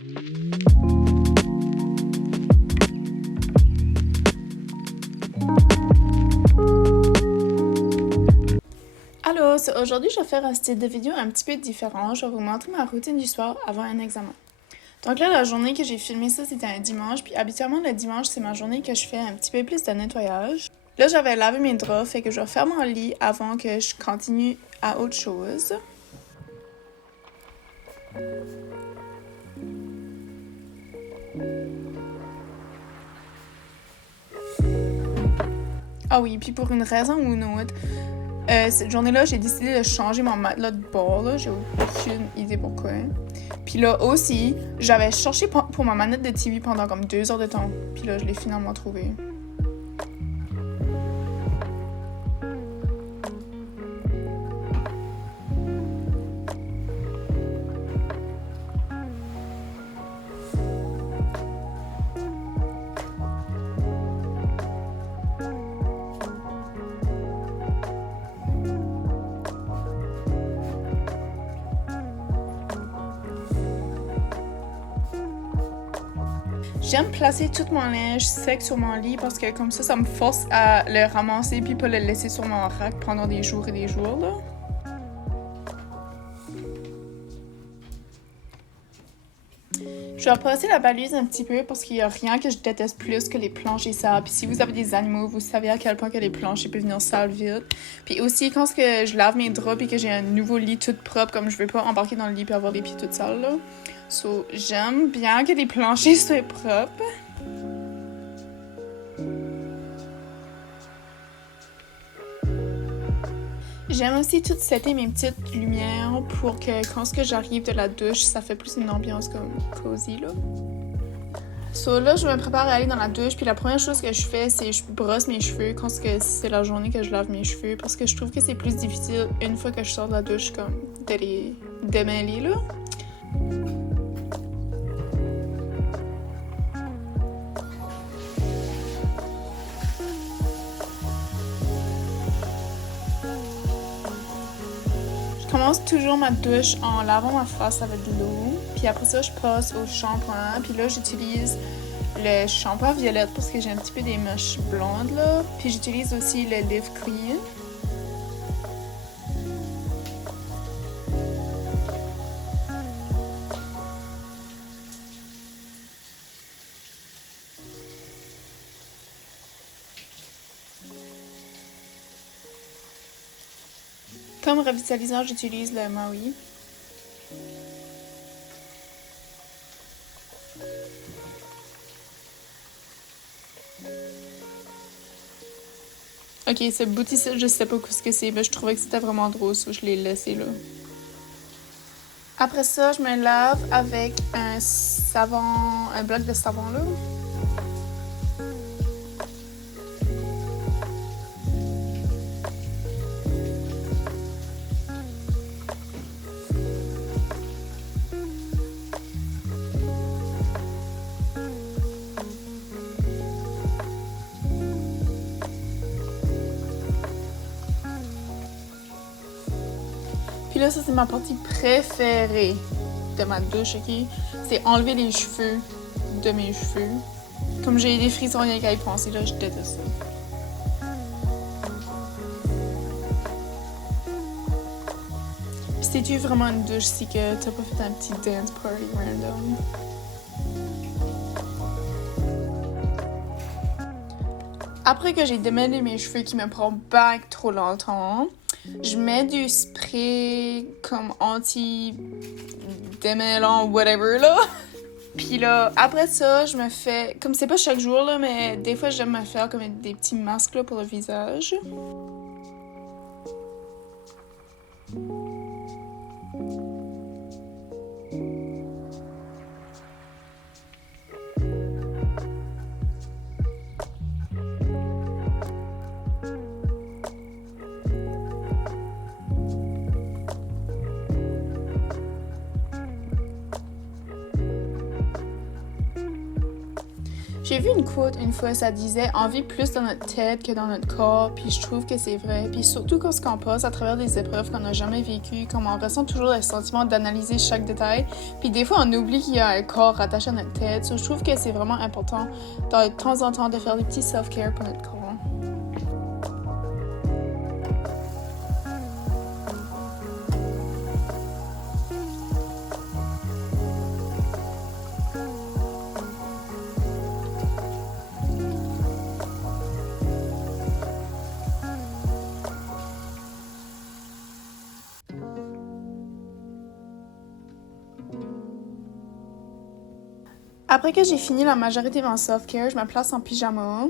Allô, aujourd'hui je vais faire un style de vidéo un petit peu différent. Je vais vous montrer ma routine du soir avant un examen. Donc là, la journée que j'ai filmé ça, c'était un dimanche. Puis habituellement, le dimanche, c'est ma journée que je fais un petit peu plus de nettoyage. Là, j'avais lavé mes draps, fait que je vais faire mon lit avant que je continue à autre chose. Ah oui, puis pour une raison ou une autre, cette journée-là, j'ai décidé de changer mon matelas de bord, là. J'ai aucune idée pourquoi. Puis là aussi, j'avais cherché pour ma manette de TV pendant comme 2 heures de temps. Puis là, je l'ai finalement trouvée. J'aime placer tout mon linge sec sur mon lit parce que comme ça me force à le ramasser puis pas le laisser sur mon rack pendant des jours et des jours, là. Je vais passer la balise un petit peu parce qu'il n'y a rien que je déteste plus que les planchers sales. Puis si vous avez des animaux, vous savez à quel point que les planchers peuvent venir sales vite. Puis aussi, quand je lave mes draps et que j'ai un nouveau lit tout propre, comme je veux pas embarquer dans le lit et avoir les pieds tout sales, là. So, j'aime bien que les planchers soient propres. J'aime aussi tout setter mes petites lumières pour que quand j'arrive de la douche, ça fait plus une ambiance comme cozy, là. So là, je me prépare à aller dans la douche, puis la première chose que je fais, c'est je brosse mes cheveux quand c'est la journée que je lave mes cheveux, parce que je trouve que c'est plus difficile une fois que je sors de la douche, comme de les démêler, là. Je commence toujours ma douche en lavant ma face avec de l'eau, puis après ça, je passe au shampoing, puis là, j'utilise le shampoing violette parce que j'ai un petit peu des mèches blondes, là. Puis j'utilise aussi le Live Clean. Comme revitalisant, j'utilise le Maui. Ok, ce bout ici, je sais pas ce que c'est, mais je trouvais que c'était vraiment drôle, so je l'ai laissé là. Après ça, je me lave avec un bloc de savon là. Puis là, ça, c'est ma partie préférée de ma douche, ok? C'est enlever les cheveux de mes cheveux. Comme j'ai des frissons rien qu'à y penser, là, je déteste ça. Puis c'est-tu vraiment une douche si que t'as pas fait un petit dance party random? Après que j'ai démêlé mes cheveux qui me prend back trop longtemps, je mets du spray comme anti-démêlant, whatever, là. Puis là, après ça, je me fais... Comme c'est pas chaque jour, là, mais des fois, j'aime me faire comme des petits masques, là, pour le visage. J'ai vu une quote une fois, ça disait « On vit plus dans notre tête que dans notre corps », puis je trouve que c'est vrai. Puis surtout quand on passe à travers des épreuves qu'on n'a jamais vécues, comme on ressent toujours le sentiment d'analyser chaque détail, puis des fois on oublie qu'il y a un corps rattaché à notre tête. So, je trouve que c'est vraiment important de temps en temps de faire des petits self-care pour notre corps. Après que j'ai fini la majorité de mon self-care, je me place en pyjama.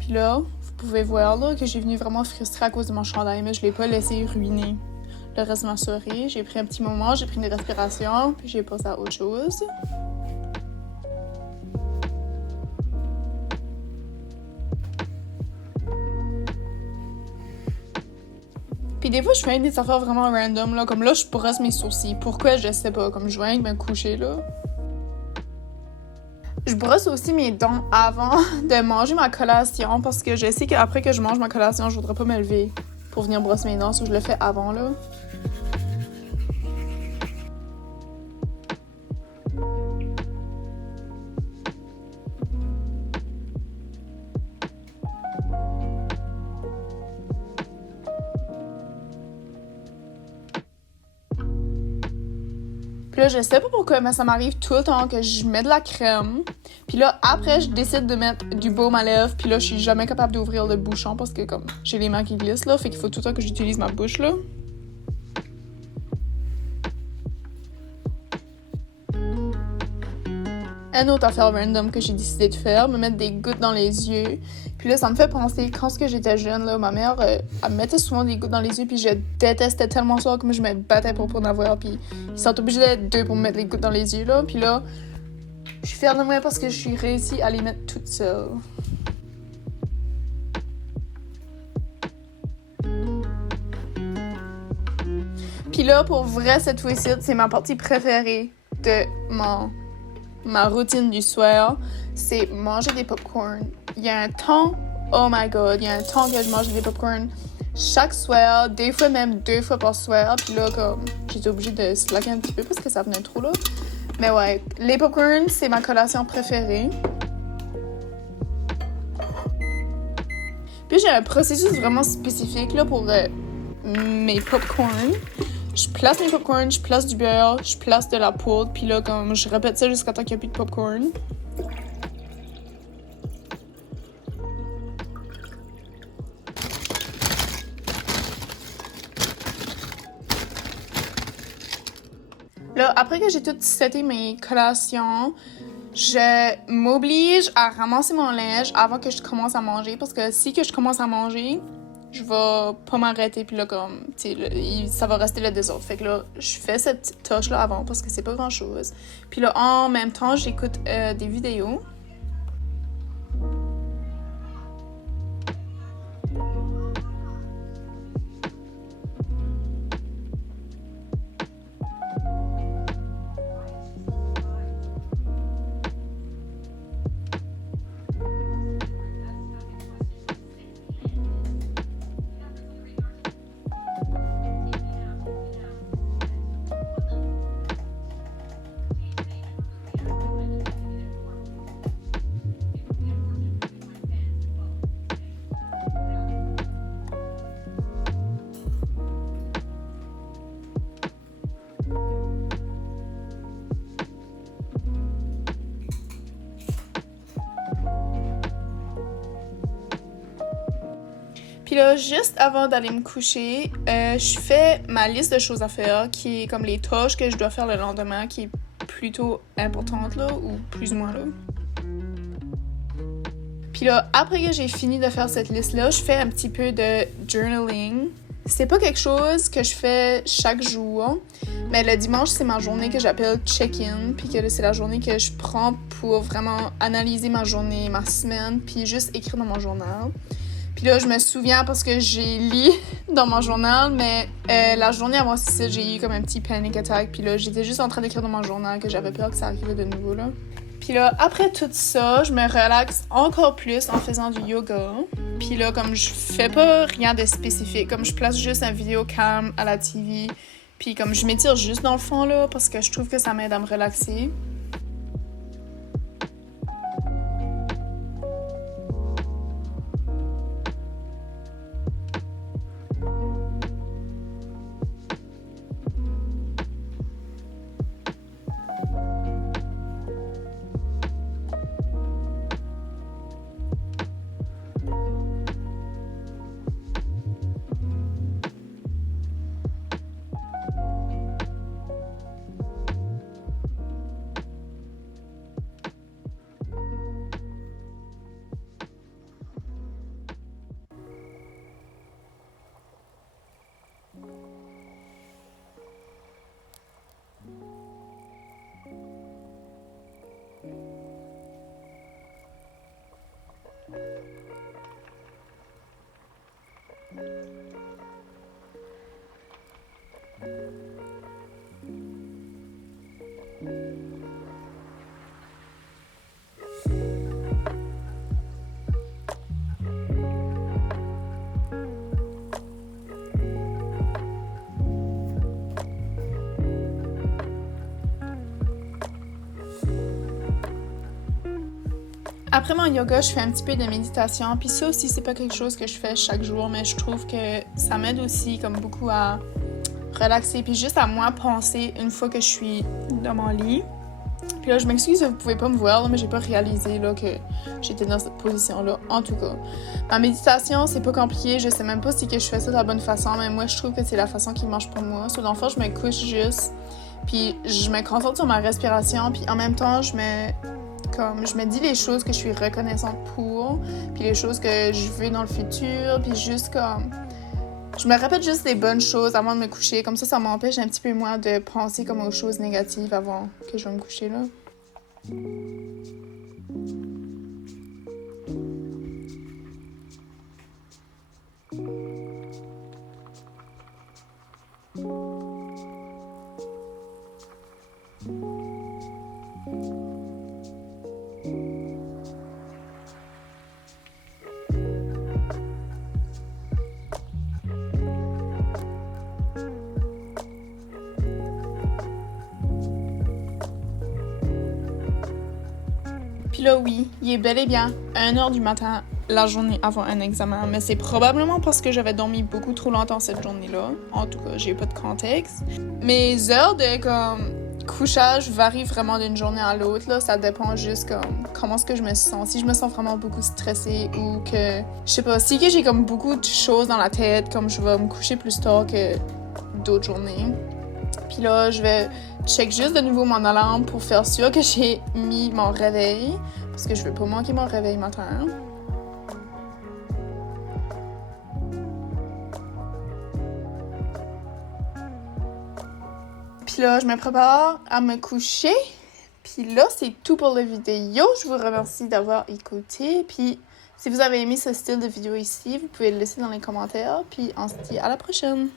Puis là, vous pouvez voir là, que j'ai venu vraiment frustrée à cause de mon chandail, mais je l'ai pas laissé ruiner le reste de ma soirée. J'ai pris un petit moment, j'ai pris une respiration, puis j'ai passé à autre chose. Puis des fois, je fais des affaires vraiment random, là. Comme là, je brosse mes sourcils. Pourquoi, je sais pas. Comme je viens de me coucher, là. Je brosse aussi mes dents avant de manger ma collation parce que je sais qu'après que je mange ma collation, je voudrais pas me lever pour venir brosser mes dents. So je le fais avant, là. Puis là, je sais pas pourquoi, mais ça m'arrive tout le temps que je mets de la crème. Puis là, après, je décide de mettre du baume à lèvres. Puis là, je suis jamais capable d'ouvrir le bouchon parce que, comme, j'ai les mains qui glissent, là. Fait qu'il faut tout le temps que j'utilise ma bouche, là. Une autre affaire random que j'ai décidé de faire, me mettre des gouttes dans les yeux. Puis là, ça me fait penser, quand j'étais jeune, là, ma mère, elle me mettait souvent des gouttes dans les yeux, puis je détestais tellement ça que moi, je me battais pour en avoir, puis ils sont obligés d'être deux pour me mettre les gouttes dans les yeux, là. Puis là, je suis fière de moi parce que je suis réussie à les mettre toute seule. Puis là, pour vrai, cette fois-ci, c'est ma partie préférée de ma routine du soir, c'est manger des popcorn. Il y a un temps, oh my god, il y a un temps que je mange des popcorn chaque soir, des fois même 2 fois par soir. Puis là, comme, j'étais obligée de slacker un petit peu parce que ça venait trop là. Mais ouais, les popcorn, c'est ma collation préférée. Puis j'ai un processus vraiment spécifique là pour mes popcorn. Je place mes popcorn, je place du beurre, je place de la poudre, puis là, comme je répète ça jusqu'à temps qu'il n'y a plus de popcorn. Là, après que j'ai tout seté mes collations, je m'oblige à ramasser mon linge avant que je commence à manger, parce que si que je commence à manger, je vais pas m'arrêter, puis là, comme, tu sais, ça va rester le désordre. Fait que là, je fais cette petite tâche-là avant parce que c'est pas grand-chose. Puis là, en même temps, j'écoute des vidéos. Puis là, juste avant d'aller me coucher, je fais ma liste de choses à faire, qui est comme les tâches que je dois faire le lendemain, qui est plutôt importante, là, ou plus ou moins, là. Puis là, après que j'ai fini de faire cette liste-là, je fais un petit peu de journaling. C'est pas quelque chose que je fais chaque jour, mais le dimanche, c'est ma journée que j'appelle check-in, puis que c'est la journée que je prends pour vraiment analyser ma journée, ma semaine, puis juste écrire dans mon journal. Puis là, je me souviens parce que j'ai lu dans mon journal, mais la journée avant ça, j'ai eu comme un petit panic attack. Puis là, j'étais juste en train d'écrire dans mon journal que j'avais peur que ça arrivait de nouveau, là. Puis là, après tout ça, je me relaxe encore plus en faisant du yoga. Puis là, comme je fais pas rien de spécifique, comme je place juste une vidéo calme à la TV, puis comme je m'étire juste dans le fond, là, parce que je trouve que ça m'aide à me relaxer. Après mon yoga, je fais un petit peu de méditation. Puis ça aussi, c'est pas quelque chose que je fais chaque jour, mais je trouve que ça m'aide aussi comme beaucoup à relaxer. Puis juste à moi penser une fois que je suis dans mon lit. Puis là, je m'excuse, vous pouvez pas me voir, là, mais j'ai pas réalisé là, que j'étais dans cette position-là. En tout cas, ma méditation, c'est pas compliqué. Je sais même pas si que je fais ça de la bonne façon, mais moi, je trouve que c'est la façon qui marche pour moi. Dans le fond, je me couche juste, puis je me concentre sur ma respiration, puis en même temps, je me dis les choses que je suis reconnaissante pour, puis les choses que je veux dans le futur, puis juste comme... Je me répète juste des bonnes choses avant de me coucher, comme ça m'empêche un petit peu moins de penser comme aux choses négatives avant que je vais me coucher, là. Puis là, oui, il est bel et bien 1h du matin, la journée avant un examen, mais c'est probablement parce que j'avais dormi beaucoup trop longtemps cette journée-là. En tout cas, j'ai pas de contexte. Mes heures de couchage varient vraiment d'une journée à l'autre, là. Ça dépend juste comment est-ce que je me sens. Si je me sens vraiment beaucoup stressée ou que, je sais pas, si que j'ai comme beaucoup de choses dans la tête, comme je vais me coucher plus tard que d'autres journées. Puis là, je vais check juste de nouveau mon alarme pour faire sûr que j'ai mis mon réveil, parce que je veux pas manquer mon réveil matin. Puis là, je me prépare à me coucher. Puis là, c'est tout pour la vidéo. Je vous remercie d'avoir écouté. Puis si vous avez aimé ce style de vidéo ici, vous pouvez le laisser dans les commentaires. Puis on se dit à la prochaine!